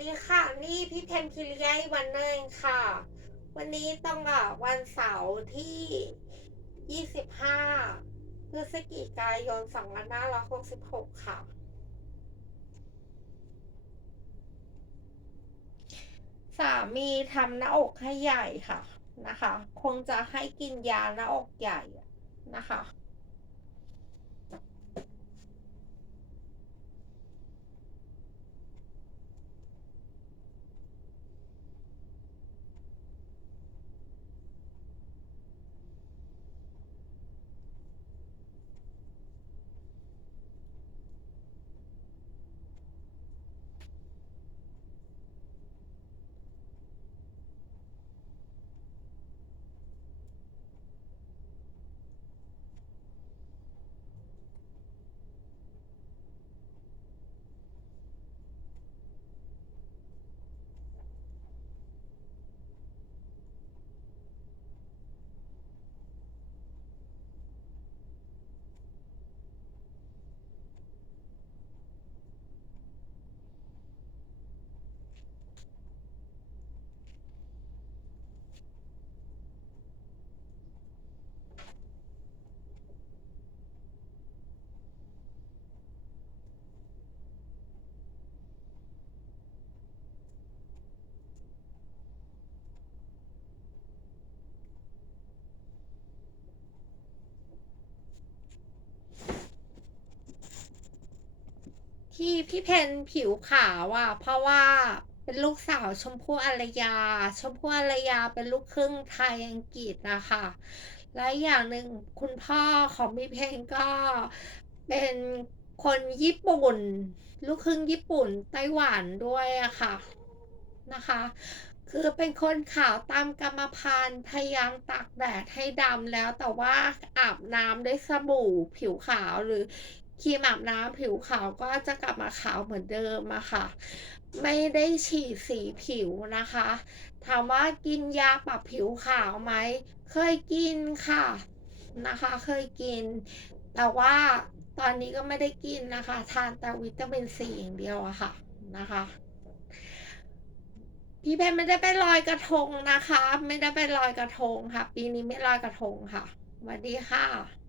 ดีค่ะ นี่พี่เพนพิริยาวันหนึ่งค่ะ วันนี้ต้องอะวันเสาร์ที่ 25 พฤศจิกายน 2566 ค่ะ สามีทำหน้าอกให้ใหญ่ค่ะนะคะ คงจะให้กินยาหน้าอกใหญ่นะคะ ที่พี่เพนผิวขาวอะ เพราะว่าเป็นลูกสาวชมพู่อารยา ชมพู่อารยาเป็นลูกครึ่งไทยอังกฤษนะคะ และอย่างหนึ่งคุณพ่อของพี่เพนก็เป็นคนญี่ปุ่น ลูกครึ่งญี่ปุ่นไต้หวันด้วยอะค่ะนะคะ คือเป็นคนขาวตามกรรมพันธุ์พยายามตากแดดให้ดำแล้วแต่ว่าอาบน้ำด้วยสบู่ผิวขาวหรือ ครีมอาบน้ำผิวขาวก็จะกลับมาขาวเหมือนเดิมอะค่ะ ไม่ได้ฉีดสีผิวนะคะ ถามว่ากินยาปรับผิวขาวไหม เคยกินค่ะนะคะ เคยกิน แต่ว่าตอนนี้ก็ไม่ได้กินนะคะ ทานแต่วิตามินซีอย่างเดียวอะค่ะนะคะ พี่เพนไม่ได้ไปลอยกระทงนะคะ ไม่ได้ไปลอยกระทงค่ะ ปีนี้ไม่ลอยกระทงค่ะสวัสดีค่ะ